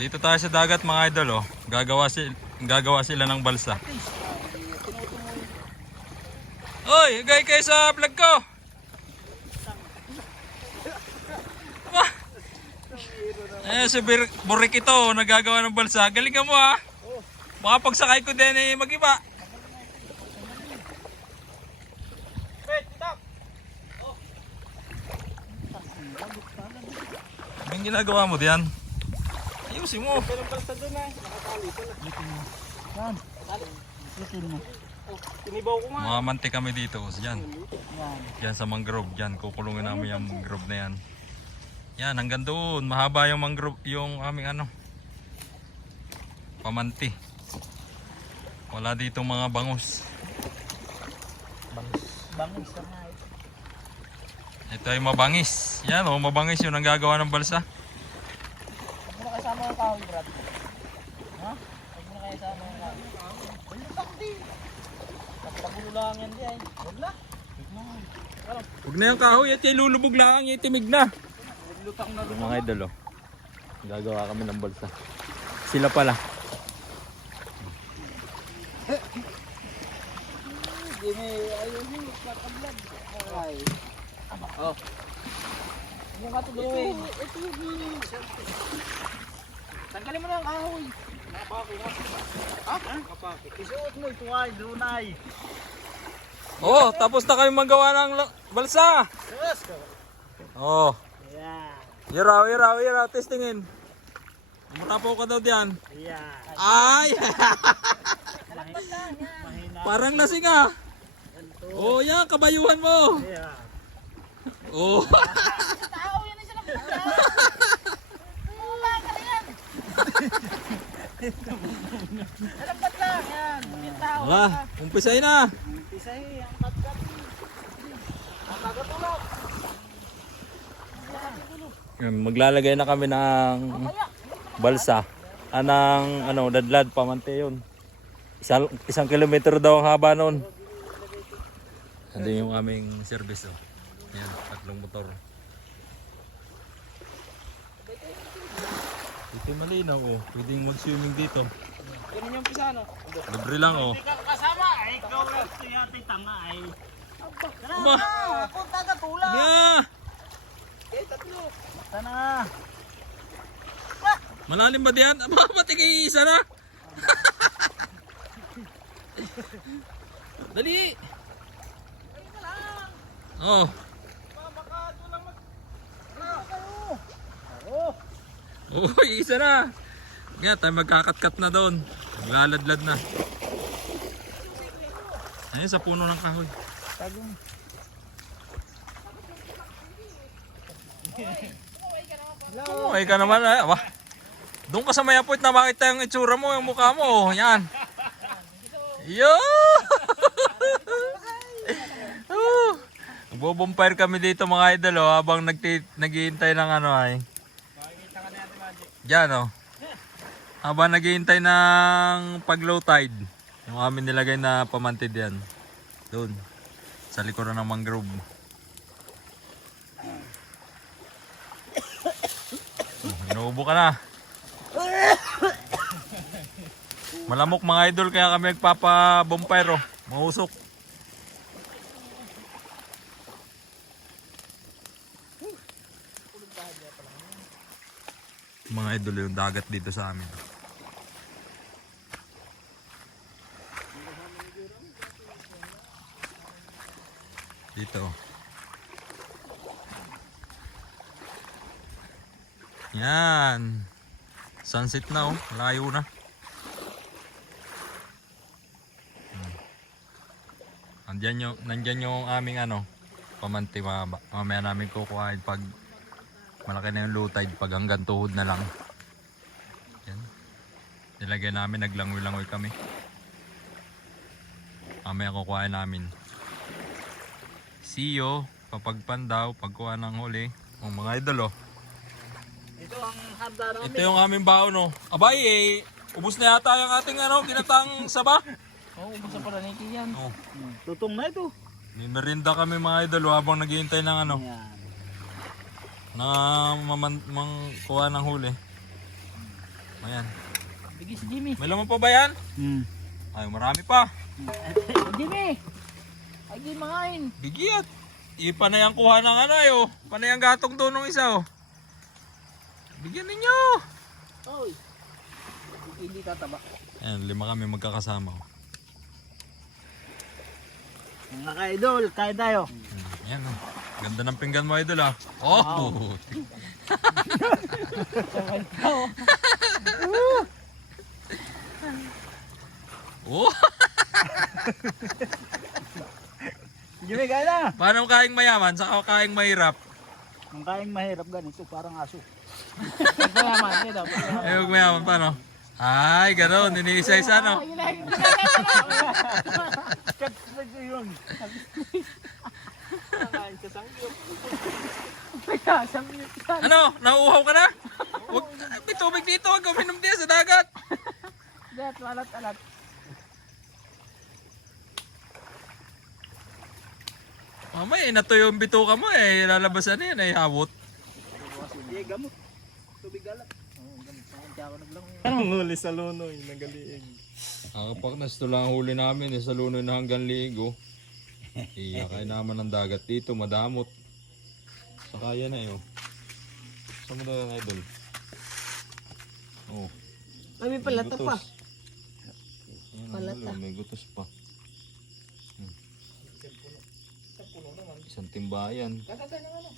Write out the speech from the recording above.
Dito tayo sa dagat mga idol, oh. Gagawa sila ng balsa. Oy, higay kayo sa vlog ko. Aba. Si Burik ito, nagagawa ng balsa. Galing ka mo ha. Baka pagsakay ko din eh mag-iba. Anong ginagawa mo diyan? Ayusin mo. Pero balsa doon eh. Nakatali ko na. Yan. Lutin mo. Tinibaw ko nga. Mga mantik kami dito. Yan. Yan sa mangrove. Yan. Kukulungin namin yung mangrove na yan. Yan. Hanggang doon. Mahaba yung mangrove. Yung aming ano. Pamanti. Wala dito mga bangus. Bangis sa nga. Ito ay mabangis. Yan o. Mabangis yun ang gagawa ng balsa. Huwag mo na kasama yung kahoy, Brad. Ha? Huwag mo na kasama yung kahoy. Lutang din. Nagpagulo lang yan di ay. Huwag na. Huwag na yung kahoy at ilulubog lang. Itimig na. Lutang na Mga idol oh. Gagawa kami ng balsa. Sila pala. Jimmy, ayun yung kakablad. Ay. Oh. Ano nga ito gawin? Ito yung tanggalin mo na ang kahoy. Napako nga. Ha? Napako. Isuot mo ito ay, dunay. Oh, tapos na kayo magawa ng balsa. Yes. Oh. Yeah. Iraw. Testingin. Matapo ka daw diyan. Yeah. Ay! Mahina. Parang lasing ah. Oh, yan. Kabayuhan mo. Yeah. Oh. Tao yan isa lang. Wala ka yan. Dapat lang yan. Yung tao. Wala. Umpisay na. Pisay, ang katkat. Ang kagatulog. Maglalagay na kami ng balsa. Anang ano, dadlad pamante yun. Isang kilometro daw ang haba noon. Andun yung aming service oh. Yan, 3 motor. Ito malinaw oh. Pwedeng mag-swimming dito. Ganun yung pisa, no? Libre lang oh. Hindi ka kasama, ay ikaw lang yata tanga ay. Aba! Ako tagatulog. Yeah! Okay, tatlo. Sana. Malalim ba diyan? Aba, pati kay isa na. Dali! Oh. Baka doon lang mag... Oh, isa na. Nga, tayo magkakatkat na doon. Maglaladlad na. Ayun, sa puno ng kahoy. Tagong. Okay ka naman. Aba. Doon ka sa may apoy na makita yung itsura mo, yung mukha mo. Yan. Yo! Nagbo-bonfire kami dito mga idol oh, habang naghihintay ng ano ay. Diyan oh. Habang naghihintay ng pag low tide. Yung amin nilagay na pamantid yan. Doon. Sa likuran ng mangrove. Inuubo ka na. Malamok mga idol kaya kami nagpapa-bonfire oh. Mahusok. Mga idol yung dagat dito sa amin. Dito. Yan. Sunset na oh. Layo na. Nandyan yung aming ano, pamanti mamaya namin kukuhain pag malaki na yung low tide, pag hanggang tuhod na lang. Yan. Nilagay namin, naglangoy-langoy kami. Mamaya kukuhain namin. See you, papagpandaw, pagkuha ng huli. Oh, mga idol oh. Ito ang handa namin. Ito yung aming baon oh. Abay eh, ubos na yata yung ating ano, ginatang saba. Oo, basta pala ni Kian. Oh. Tutong na ito. May merinda kami mga idol oh, habang naghihintay ng ano, Yan. na kuha ng huli. Ayan. Bigay si Jimmy. May laman pa ba yan? Ay, marami pa. Jimmy! Ay, di mangain. Bigyan. Panay ang kuha ng ano ayo. Panay ang gatong doon ng isa oh. Bigyan ninyo. Oy. Hindi tataba. Ayan, 5 kami magkakasama. Oh. Mga ka-idol, kain tayo. Ayan oh. Ganda ng pinggan mo idol ah. Oh. Wow. Oh. Jimmy, kain na. Paano kaing mayaman sa kaing mahirap? Ang kain mahirap ganito, parang aso. Pagkalaman, ito. Eh, huwag mayaman paano? Ay, gano'n. Iniisa-isa no? Yun. Ano? Nauuhaw ka na? Huwag, may tubig dito. Huwag uminom din sa dagat. Dahil alat-alat. Mamaya, natuyo yung bituka mo eh. Lalabasan na yan ay hawot. Hindi, gamot. Tubig alat. Oo, gamot. Kaya ako naglang. Ang huli sa lunoy, nagaliig. Nakapak na ito lang ang huli namin eh, sa lunoy na hanggang ligo. Iyakay naman ng dagat dito, madamot. Saka yan eh oh. Saan mo na yan idol? Oh. Ay, may palata pa. Yan, Palata. may gutos pa. Isang timbayan. Kakaganyan ano.